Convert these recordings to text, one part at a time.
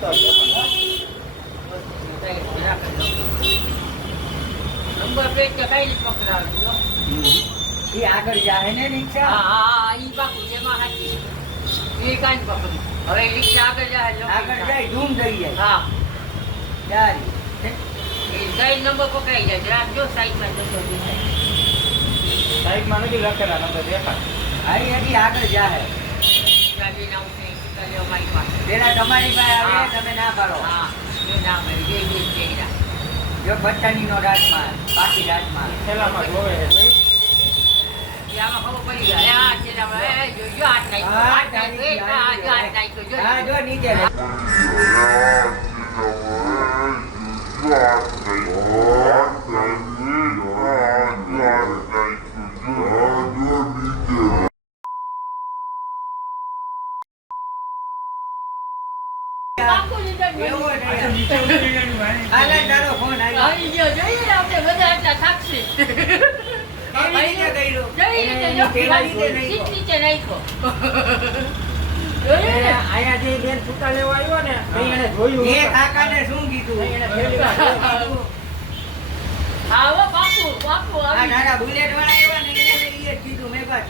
Number આગળ જાહે ને હા હા હા આગળ જાય આગળ જાય ધૂમ જાય હા કઈ નંબર પકડાઈ જાય જરાક જો સાઈડમાં જતો દેખાય સાઈડમાં નથી લખેલા નંબર દેખાય હજી આગળ જાહે ગાડી ના ઉઠે ટીકા લેવા મારી પાસે પેલા તમારી પાસે આવે તમે ના કરો જો બચ્ચાની નો રાજમાં બાકી રાજમાં છેલ્લામાં જોવે છે જોઈ?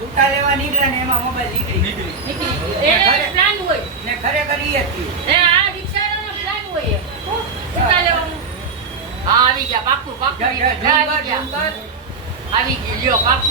છૂટા લેવા નીકળ્યા ને એમાં મોબાઈલ નીકળી નીકળી હોય ને ખરેખર ઈ જ એ આ રિક્ષાનો પ્લાન હોય હું ચૂકા લેવાનું હા આવી ગયા.